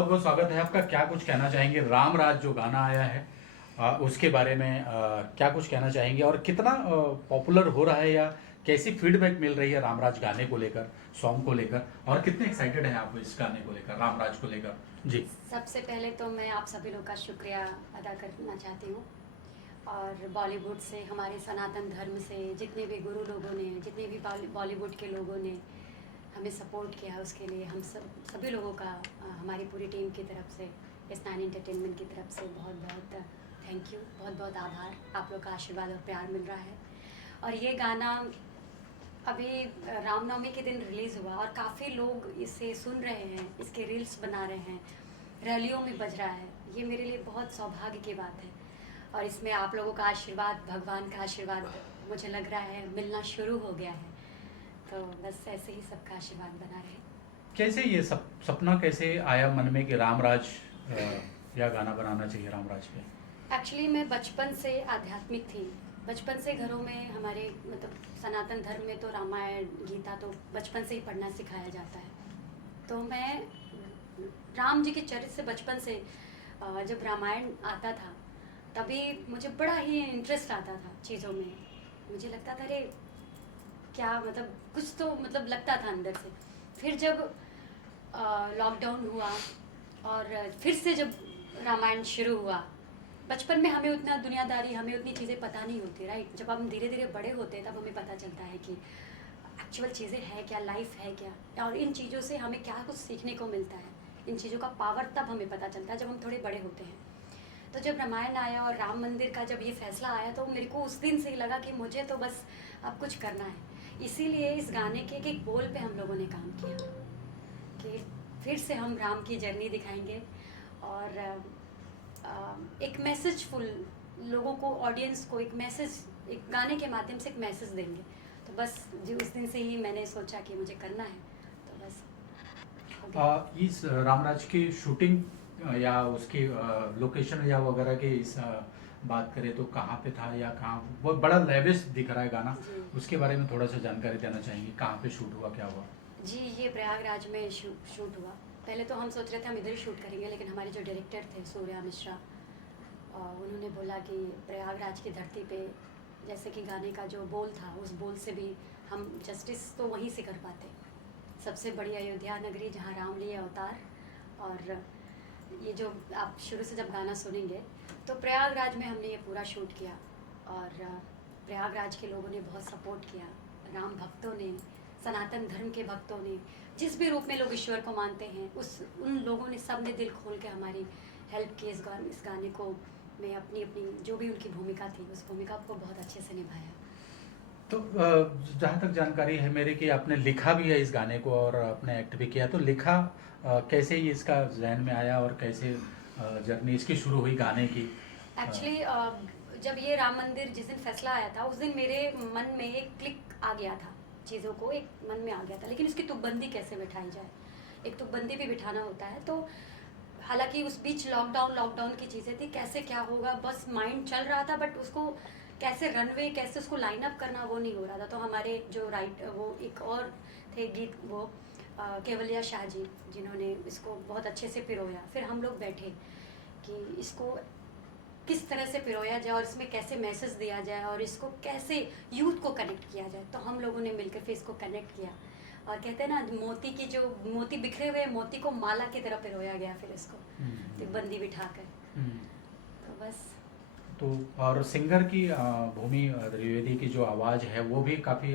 बहुत बहुत स्वागत है आपका। क्या कुछ कहना चाहेंगे रामराज जो गाना आया है उसके बारे में, क्या कुछ कहना चाहेंगे और कितना पॉपुलर हो रहा है या कैसी फीडबैक मिल रही है रामराज गाने को लेकर, सॉन्ग को लेकर, और कितने एक्साइटेड हैं आप इस गाने को लेकर, रामराज को लेकर? जी। सबसे पहले तो मैं आप सभी लोग का शुक्रिया अदा करना चाहती हूँ। और बॉलीवुड से, हमारे सनातन धर्म से जितने भी गुरु लोगों ने, जितने भी बॉलीवुड के लोगों ने हमें सपोर्ट किया, उसके लिए हम सभी लोगों का हमारी पूरी टीम की तरफ से, S9 एंटरटेनमेंट की तरफ से बहुत बहुत थैंक यू, बहुत बहुत आभार। आप लोग का आशीर्वाद और प्यार मिल रहा है। और ये गाना अभी रामनवमी के दिन रिलीज़ हुआ और काफ़ी लोग इसे सुन रहे हैं, इसके रील्स बना रहे हैं, रैलियों में बज रहा है। ये मेरे लिए बहुत सौभाग्य की बात है। और इसमें आप लोगों का आशीर्वाद, भगवान का आशीर्वाद मुझे लग रहा है मिलना शुरू हो गया है। तो बस ऐसे ही सबका आशीर्वाद बना रहे। कैसे ये सपना कैसे आया मन में कि रामराज या गाना बनाना चाहिए रामराज पे? एक्चुअली मैं बचपन से आध्यात्मिक थी। बचपन से घरों में हमारे, मतलब सनातन धर्म में तो रामायण गीता तो बचपन से ही पढ़ना सिखाया जाता है। तो मैं राम जी के चरित्र से बचपन से, जब रामायण आता था तभी मुझे बड़ा ही इंटरेस्ट आता था चीज़ों में। मुझे लगता था अरे क्या, मतलब कुछ तो मतलब लगता था अंदर से। फिर जब लॉकडाउन हुआ और फिर से जब रामायण शुरू हुआ, बचपन में हमें उतना दुनियादारी, हमें उतनी चीज़ें पता नहीं होती, राइट। जब हम धीरे धीरे बड़े होते हैं तब हमें पता चलता है कि एक्चुअल चीज़ें हैं क्या, लाइफ है क्या, और इन चीज़ों से हमें क्या कुछ सीखने को मिलता है। इन चीज़ों का पावर तब हमें पता चलता है जब हम थोड़े बड़े होते हैं। तो जब रामायण आया और राम मंदिर का जब ये फैसला आया तो मेरे को उस दिन से ही लगा कि मुझे तो बस अब कुछ करना है। इसीलिए इस गाने के एक बोल पे हम लोगों ने काम किया कि फिर से हम राम की जर्नी दिखाएंगे और एक मैसेजफुल लोगों को, ऑडियंस को एक मैसेज, एक गाने के माध्यम से एक मैसेज देंगे। तो बस जी उस दिन से ही मैंने सोचा कि मुझे करना है, तो बस हो गया। इस रामराज की शूटिंग या उसकी लोकेशन या वगैरह की इस बात करें तो कहाँ पे था या कहाँ, वो बड़ा लेविश दिख रहा है गाना, जी उसके बारे में थोड़ा सा जानकारी देना चाहेंगे, कहाँ पे शूट हुआ, क्या हुआ? जी, ये प्रयागराज में शूट हुआ। पहले तो हम सोच रहे थे हम इधर ही शूट करेंगे, लेकिन हमारे जो डायरेक्टर थे सूर्या मिश्रा, उन्होंने बोला कि प्रयागराज की धरती पे, जैसे कि गाने का जो बोल था उस बोल से भी हम जस्टिस तो वहीं से कर पाते। सबसे बड़ी अयोध्या नगरी जहाँ राम लिए अवतार। और ये जो आप शुरू से जब गाना सुनेंगे तो प्रयागराज में हमने ये पूरा शूट किया। और प्रयागराज के लोगों ने बहुत सपोर्ट किया, राम भक्तों ने, सनातन धर्म के भक्तों ने, जिस भी रूप में लोग ईश्वर को मानते हैं, उन लोगों ने, सब ने दिल खोल के हमारी हेल्प की इस गाने को में अपनी अपनी जो भी उनकी भूमिका थी उस भूमिका को बहुत अच्छे से निभाया। तो जहाँ तक जानकारी है मेरे कि आपने लिखा भी है इस गाने को और आपने एक्ट भी किया, तो लिखा कैसे ये इसका जहन में आया और कैसे जर्नी इसकी शुरू हुई गाने की? एक्चुअली जब ये राम मंदिर, जिस दिन फैसला आया था उस दिन मेरे मन में एक क्लिक आ गया था, चीज़ों को एक मन में आ गया था, लेकिन उसकी तुकबंदी कैसे बिठाई जाए, एक तुकबंदी भी बिठाना होता है। तो हालांकि उस बीच लॉकडाउन की चीज़ें थी, कैसे क्या होगा बस माइंड चल रहा था, बट उसको कैसे रनवे, कैसे उसको लाइन अप करना वो नहीं हो रहा था। तो हमारे जो वो एक और थे गीत, वो केवलिया शाह जी, जिन्होंने इसको बहुत अच्छे से पिरोया। फिर हम लोग बैठे कि इसको किस तरह से पिरोया जाए और इसमें कैसे मैसेज दिया जाए और इसको कैसे यूथ को कनेक्ट किया जाए। तो हम लोगों ने मिलकर फिर इसको कनेक्ट किया, और कहते हैं ना, मोती की जो मोती बिखरे हुए मोती को माला की तरह पिरोया गया फिर इसको बंदी बिठाकर। तो बस। तो और सिंगर की भूमि त्रिवेदी की जो आवाज़ है वो भी काफ़ी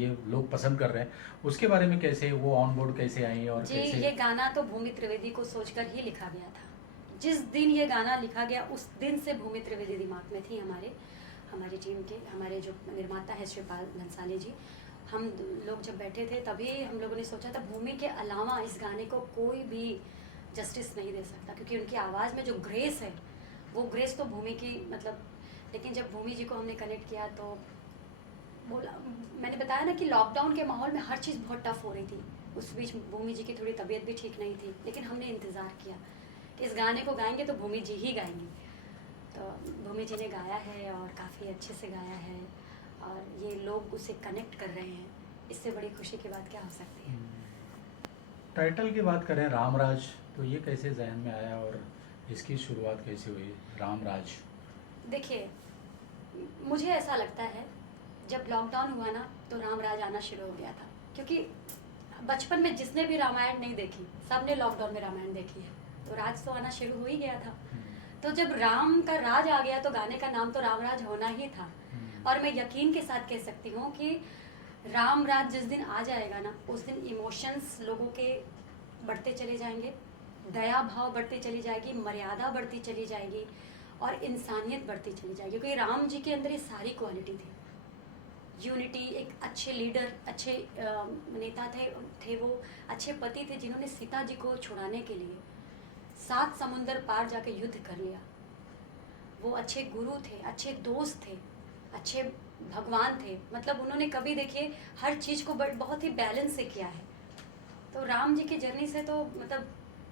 ये लोग पसंद कर रहे हैं, उसके बारे में कैसे वो ऑन बोर्ड कैसे आई और जी, कैसे? ये गाना तो भूमि त्रिवेदी को सोचकर ही लिखा गया था। जिस दिन ये गाना लिखा गया उस दिन से भूमि त्रिवेदी दिमाग में थी। हमारी टीम के, हमारे जो निर्माता है श्रीपाल भंसाली जी, हम लोग जब बैठे थे तभी हम लोगों ने सोचा था भूमि के अलावा इस गाने को कोई भी जस्टिस नहीं दे सकता, क्योंकि उनकी आवाज़ में जो ग्रेस है वो ग्रेस तो भूमि की, मतलब। लेकिन जब भूमि जी को हमने कनेक्ट किया तो बोला, मैंने बताया ना कि लॉकडाउन के माहौल में हर चीज़ बहुत टफ हो रही थी। उस बीच भूमि जी की थोड़ी तबीयत भी ठीक नहीं थी, लेकिन हमने इंतज़ार किया कि इस गाने को गाएंगे तो भूमि जी ही गाएंगे। तो भूमि जी ने गाया है और काफ़ी अच्छे से गाया है, और ये लोग उसे कनेक्ट कर रहे हैं। इससे बड़ी खुशी की बात क्या हो सकती है। टाइटल की बात करें रामराज, तो ये कैसे जहन में आया और इसकी शुरुआत कैसे हुई, राम राज? देखिए, मुझे ऐसा लगता है जब लॉकडाउन हुआ ना तो राम राज आना शुरू हो गया था, क्योंकि बचपन में जिसने भी रामायण नहीं देखी सबने लॉकडाउन में रामायण देखी है, तो राज तो आना शुरू हो ही गया था। तो जब राम का राज आ गया तो गाने का नाम तो राम राज होना ही था। और मैं यकीन के साथ कह सकती हूँ कि राम राज जिस दिन आ जाएगा ना, उस दिन इमोशंस लोगों के बढ़ते चले जाएंगे, दया भाव बढ़ती चली जाएगी, मर्यादा बढ़ती चली जाएगी और इंसानियत बढ़ती चली जाएगी, क्योंकि राम जी के अंदर ये सारी क्वालिटी थी। यूनिटी, एक अच्छे लीडर, अच्छे नेता थे वो, अच्छे पति थे जिन्होंने सीता जी को छुड़ाने के लिए 7 समुंदर पार जाके युद्ध कर लिया। वो अच्छे गुरु थे, अच्छे दोस्त थे, अच्छे भगवान थे। मतलब उन्होंने कभी देखिए हर चीज़ को बहुत ही बैलेंस से किया है। तो राम जी की जर्नी से तो मतलब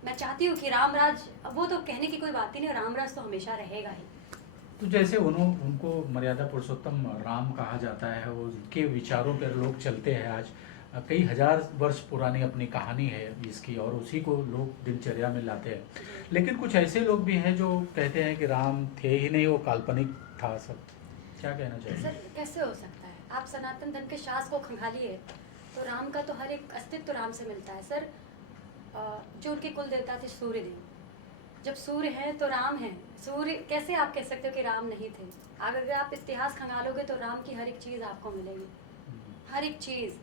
मैं चाहती हूँ कि राम राज, वो तो कहने की कोई बात ही नहीं, राम राज तो हमेशा रहेगा ही। तो जैसे उनको मर्यादा पुरुषोत्तम राम कहा जाता है, उनके विचारों पर लोग चलते हैं। आज कई हजार वर्ष पुरानी अपनी कहानी है इसकी, और उसी को लोग दिनचर्या में लाते हैं। लेकिन कुछ ऐसे लोग भी हैं जो कहते हैं कि राम थे ही नहीं, वो काल्पनिक था सब। क्या कहना चाहिए? सर कैसे हो सकता है? आप सनातन धर्म के शास्त्र को खंगालिए तो राम का तो हर एक अस्तित्व राम से मिलता है। सर जो उनके कुल देवता थे सूर्य देव, जब सूर्य है तो राम है। सूर्य कैसे आप कह सकते हो कि राम नहीं थे? अगर आप इतिहास खंगालोगे तो राम की हर एक चीज़ आपको मिलेगी, हर एक चीज़।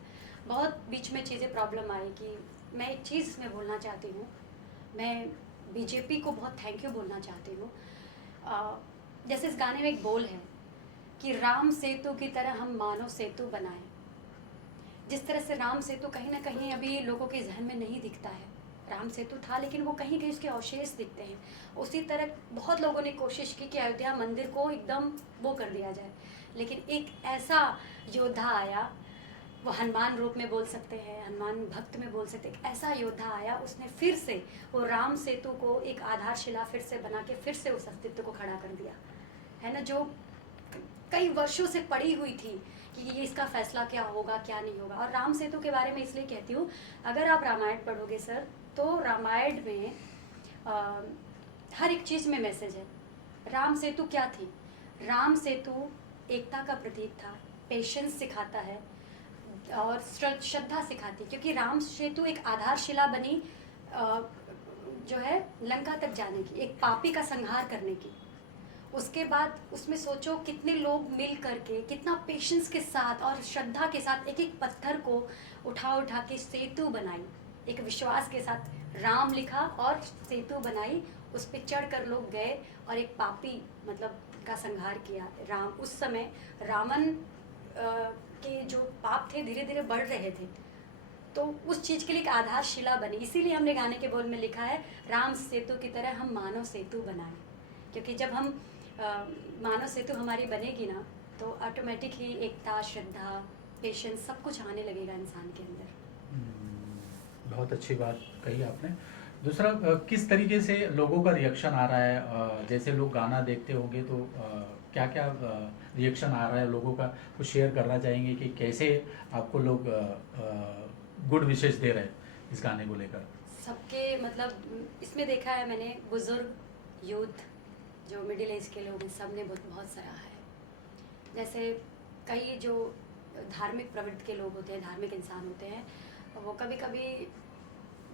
बहुत बीच में चीज़ें प्रॉब्लम आई कि मैं एक चीज़ इसमें बोलना चाहती हूँ, मैं बीजेपी को बहुत थैंक यू बोलना चाहती हूँ। जैसे इस गाने में एक बोल है कि राम सेतु की तरह हम मानव सेतु बनाएं। जिस तरह से राम सेतु कहीं ना कहीं अभी लोगों के जहन में नहीं दिखता है, राम सेतु था लेकिन वो कहीं कहीं उसके अवशेष दिखते हैं। उसी तरह बहुत लोगों ने कोशिश की कि अयोध्या मंदिर को एकदम वो कर दिया जाए, लेकिन एक ऐसा योद्धा आया, वो हनुमान रूप में बोल सकते हैं, हनुमान भक्त में बोल सकते हैं, एक ऐसा योद्धा आया, उसने फिर से वो राम सेतु को एक आधारशिला फिर से बना के फिर से उस अस्तित्व को खड़ा कर दिया है ना, जो कई वर्षों से पड़ी हुई थी कि ये इसका फैसला क्या होगा क्या नहीं होगा। और राम सेतु के बारे में इसलिए कहती हूँ, अगर आप रामायण पढ़ोगे सर तो रामायण में हर एक चीज़ में मैसेज है। राम सेतु क्या थी? राम सेतु एकता का प्रतीक था, पेशेंस सिखाता है और श्रद्धा सिखाती, क्योंकि राम सेतु एक आधारशिला बनी जो है लंका तक जाने की, एक पापी का संहार करने की। उसके बाद उसमें सोचो कितने लोग मिल करके कितना पेशेंस के साथ और श्रद्धा के साथ एक एक पत्थर को उठा के सेतु बनाई, एक विश्वास के साथ राम लिखा और सेतु बनाई, उस पर चढ़ कर लोग गए और एक पापी मतलब का संहार किया। राम उस समय रावण के जो पाप थे धीरे धीरे बढ़ रहे थे, तो उस चीज़ के लिए एक आधारशिला बनी। इसीलिए हमने गाने के बोल में लिखा है राम सेतु की तरह हम मानव सेतु बनाएं, क्योंकि जब हम मानव सेतु हमारी बनेगी ना तो ऑटोमेटिक ही एकता, श्रद्धा, पेशेंस सब कुछ आने लगेगा इंसान के अंदर। बहुत अच्छी बात कही आपने। दूसरा, किस तरीके से लोगों का रिएक्शन आ रहा है? जैसे लोग गाना देखते होंगे तो क्या क्या रिएक्शन आ रहा है लोगों का, कुछ शेयर करना चाहेंगे कि कैसे आपको लोग गुड विशेष दे रहे हैं इस गाने को लेकर? सबके मतलब इसमें देखा है मैंने, बुजुर्ग, यूथ, जो मिडिल एज के लोग हैं, सब ने बहुत सराहा है। जैसे कई जो धार्मिक प्रवृत्ति के लोग होते हैं, धार्मिक इंसान होते हैं, वो कभी कभी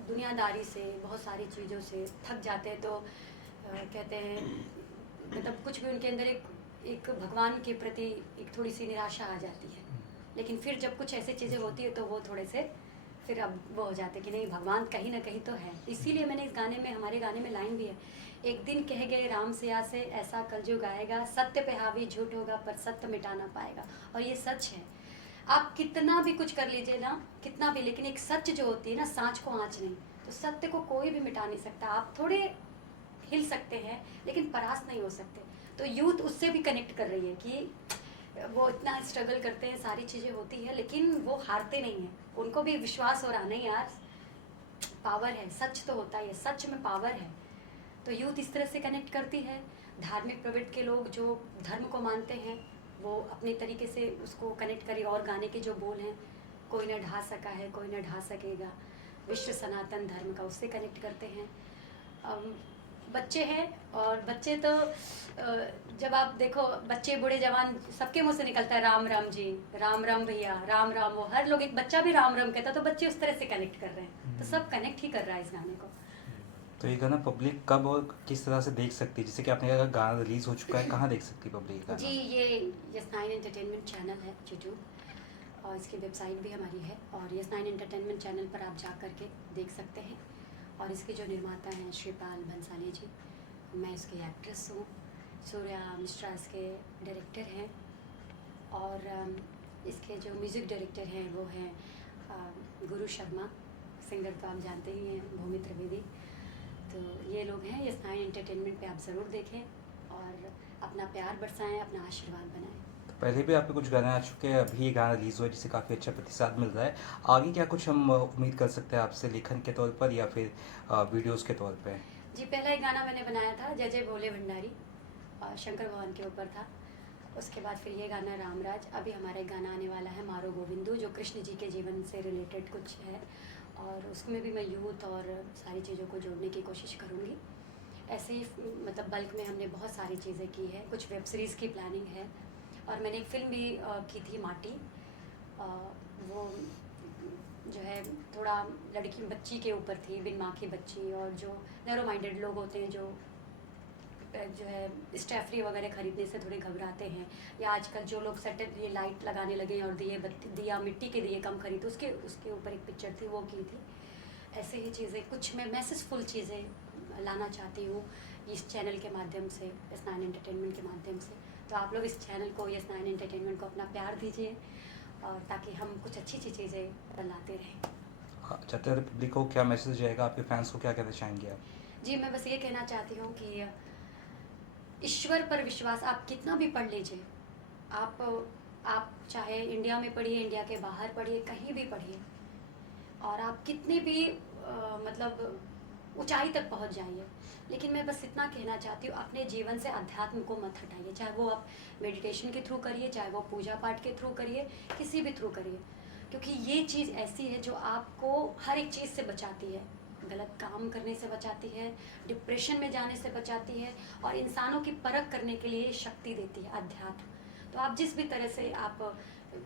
दुनियादारी से, बहुत सारी चीज़ों से थक जाते हैं, तो कहते हैं मतलब कुछ भी उनके अंदर एक भगवान के प्रति एक थोड़ी सी निराशा आ जाती है। लेकिन फिर जब कुछ ऐसी चीज़ें होती है तो वो थोड़े से फिर अब वो हो जाते कि नहीं, भगवान कहीं ना कहीं तो है। इसीलिए मैंने इस गाने में, हमारे गाने में लाइन भी है, एक दिन कह गए राम सिया से ऐसा कलयुग आएगा, सत्य पे हावी झूठ होगा पर सत्य मिटा ना पाएगा। और ये सच है, आप कितना भी कुछ कर लीजिए ना, कितना भी, लेकिन एक सच जो होती है ना, सांच को आँच नहीं, तो सत्य को कोई भी मिटा नहीं सकता। आप थोड़े हिल सकते हैं लेकिन परास्त नहीं हो सकते। तो यूथ उससे भी कनेक्ट कर रही है कि वो इतना स्ट्रगल करते हैं, सारी चीज़ें होती है लेकिन वो हारते नहीं हैं, उनको भी विश्वास हो रहा नहीं यार, पावर है, सच तो होता ही है, सच में पावर है। तो यूथ इस तरह से कनेक्ट करती है। धार्मिक प्रवृत्ति के लोग जो धर्म को मानते हैं वो अपने तरीके से उसको कनेक्ट करें। और गाने के जो बोल हैं, कोई न ढा सका है कोई न ढा सकेगा, विश्व सनातन धर्म का, उससे कनेक्ट करते हैं। बच्चे हैं और बच्चे तो जब आप देखो बच्चे बूढ़े जवान सबके मुंह से निकलता है राम राम जी, राम राम भैया, राम राम, वो हर लोग, एक बच्चा भी राम राम कहता है, तो बच्चे उस तरह से कनेक्ट कर रहे हैं, तो सब कनेक्ट ही कर रहा है इस गाने को। तो ये गाना पब्लिक कब और किस तरह से देख सकती है? जैसे कि आपने कहा गाना रिलीज हो चुका है, कहाँ देख सकती है पब्लिक गाना? जी, ये यस9 एंटरटेनमेंट चैनल है यूट्यूब, और इसकी वेबसाइट भी हमारी है, और यस9 एंटरटेनमेंट चैनल पर आप जा करके देख सकते हैं। और इसके जो निर्माता हैं श्रीपाल भंसाली जी, मैं इसकी एक्ट्रेस हूँ, सूर्या मिश्रा इसके डायरेक्टर हैं, और इसके जो म्यूज़िक डायरेक्टर हैं वो हैं गुरु शर्मा, सिंगर तो आप जानते ही हैं, भूमि त्रिवेदी। तो ये लोग हैं यस9 एंटरटेनमेंट पे, आप ज़रूर देखें और अपना प्यार बरसाएं, अपना आशीर्वाद बनाएं। तो पहले भी आपके कुछ गाने आ चुके हैं, अभी ये गाना रिलीज हुआ है जिसे काफ़ी अच्छा प्रतिसाद मिल रहा है। आगे क्या कुछ हम उम्मीद कर सकते हैं आपसे, लेखन के तौर पर या फिर वीडियोस के तौर पे? जी, पहला एक गाना मैंने बनाया था जय जय भोले भंडारी, शंकर भगवान के ऊपर था। उसके बाद फिर ये गाना रामराज, अभी हमारा एक गाना आने वाला है मारो गोविंदू, जो कृष्ण जी के जीवन से रिलेटेड कुछ है, और उसमें भी मैं यूथ और सारी चीज़ों को जोड़ने की कोशिश करूँगी। ऐसे ही मतलब बल्क में हमने बहुत सारी चीज़ें की है, कुछ वेब सीरीज़ की प्लानिंग है, और मैंने एक फ़िल्म भी की थी माटी, वो जो है थोड़ा लड़की बच्ची के ऊपर थी, बिन माँ की बच्ची, और जो नैरो माइंडेड लोग होते हैं जो है स्टेफरी वगैरह ख़रीदने से थोड़े घबराते हैं, या आजकल जो लोग सेटअप ये लाइट लगाने लगे हैं और दिया मिट्टी के दिए कम खरीदते, उसके ऊपर एक पिक्चर थी, वो की थी। ऐसे ही चीज़ें कुछ मैं मैसेजफुल चीज़ें लाना चाहती हूँ इस चैनल के माध्यम से, यस9 एंटरटेनमेंट के माध्यम से। तो आप लोग इस चैनल को, यस9 एंटरटेनमेंट को अपना प्यार दीजिए, और ताकि हम कुछ अच्छी अच्छी चीज़ें लाते रहें। चाहते हैं पब्लिक को क्या मैसेज जाएगा, आपके फैंस को क्या कहना चाहेंगे आप? जी, मैं बस ये कहना चाहती हूँ कि ईश्वर पर विश्वास, आप कितना भी पढ़ लीजिए, आप चाहे इंडिया में पढ़िए, इंडिया के बाहर पढ़िए, कहीं भी पढ़िए, और आप कितने भी मतलब ऊंचाई तक पहुंच जाइए, लेकिन मैं बस इतना कहना चाहती हूँ, अपने जीवन से अध्यात्म को मत हटाइए, चाहे वो आप मेडिटेशन के थ्रू करिए, चाहे वो पूजा पाठ के थ्रू करिए, किसी भी थ्रू करिए, क्योंकि ये चीज़ ऐसी है जो आपको हर एक चीज़ से बचाती है, गलत काम करने से बचाती है, डिप्रेशन में जाने से बचाती है, और इंसानों की परख करने के लिए शक्ति देती है अध्यात्म। तो आप जिस भी तरह से आप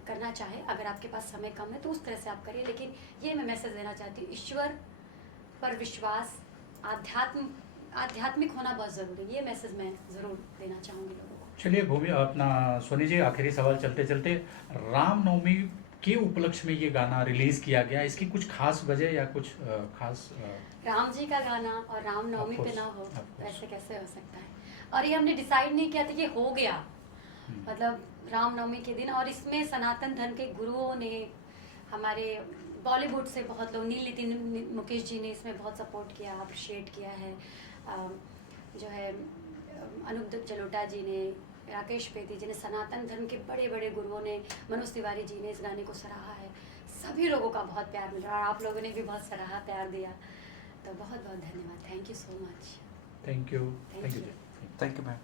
करना चाहें, अगर आपके पास समय कम है तो उस तरह से आप करिए, लेकिन ये मैं मैसेज देना चाहती हूँ, ईश्वर पर विश्वास, आध्यात्मिक होना बहुत ज़रूरी है, ये मैसेज मैं ज़रूर देना चाहूँगी लोगों को। चलिए भूमि, अपना सोनी जी, आखिरी सवाल चलते चलते, रामनवमी के उपलक्ष्य में ये गाना रिलीज किया गया, इसकी कुछ खास वजह या कुछ खास? राम जी का गाना और रामनवमी Of पे course, ना हो, of course. ऐसे कैसे हो सकता है? और ये हमने डिसाइड नहीं किया था, ये हो गया, मतलब रामनवमी के दिन। और इसमें सनातन धर्म के गुरुओं ने, हमारे बॉलीवुड से बहुत लोग, नील नितिन मुकेश जी ने इसमें बहुत सपोर्ट किया, अप्रिशिएट किया है, जो है अनूप जलोटा जी ने, राकेश पेती जी ने, सनातन धर्म के बड़े बड़े गुरुओं ने, मनोज तिवारी जी ने इस गाने को सराहा है, सभी लोगों का बहुत प्यार मिला, और आप लोगों ने भी बहुत सराहा, प्यार दिया, तो बहुत बहुत धन्यवाद, thank you so much. Thank you. Thank you. Thank you ma'am.